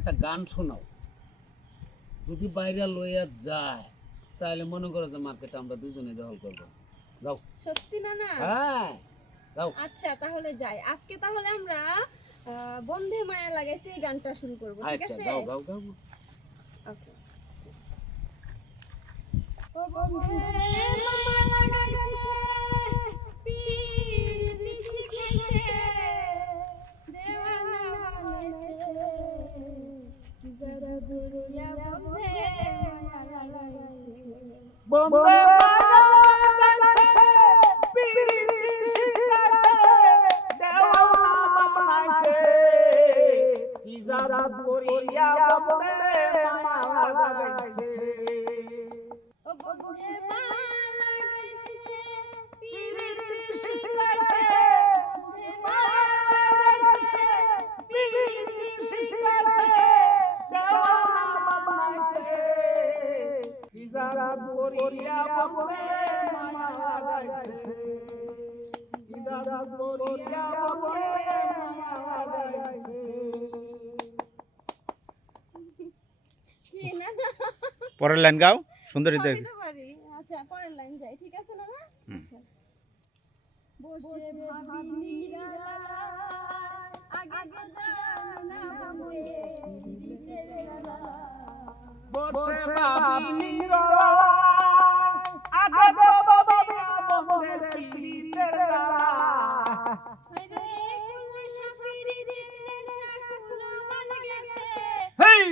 একটা গান শোনাও। যদি বাইরে লইয়া যায় তাহলে মনে করো যে মার্কেটে আমরা দুজনে দখল করব। যাও। সত্যি না না? হ্যাঁ যাও। আচ্ছা তাহলে যাই। আজকে তাহলে আমরা আহ, বন্ধে মায়া লাগাইছে এই গানটা শুরু করব ঠিক আচ্ছা আছে? যাও যাও যাও। ওকে ও বন্ধে মায়া জাদু করিয়া বন্দে মায়া লাগাইছে করিয়া মায়া লাগাইছে। করিয়া মায়া লাগাইছে। পরের লাইন গাও সুন্দরী দেখ আচ্ছা পরের লাইন যাই ঠিক আছে না না আচ্ছা। বসে ভাবি নিরালায়, আগে জানি না বন্ধে বসে ভাবি নিরলায়, হেই!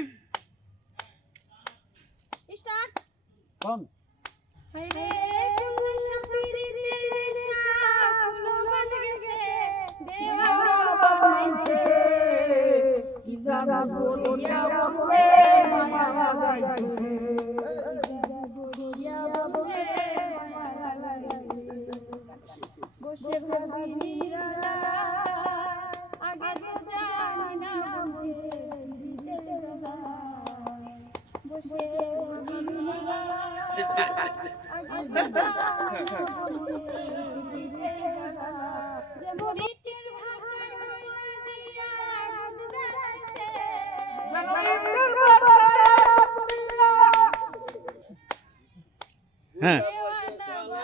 Start. কোন? হায়রে, কুলে সাপিরিতের নেশা কুলো মান গেছে। দেওয়ানা বানাইছে। কি জাদু করিয়া বন্দে মায়া লাগাইছে। বসে ভাবি নিরালা আগে তো জানি না বন্ধে বসে ভাবি নিরালা আগে তো জানি না বন্ধে দিয়া আগুন জ্বালাইছে। দিয়া হ্যাঁ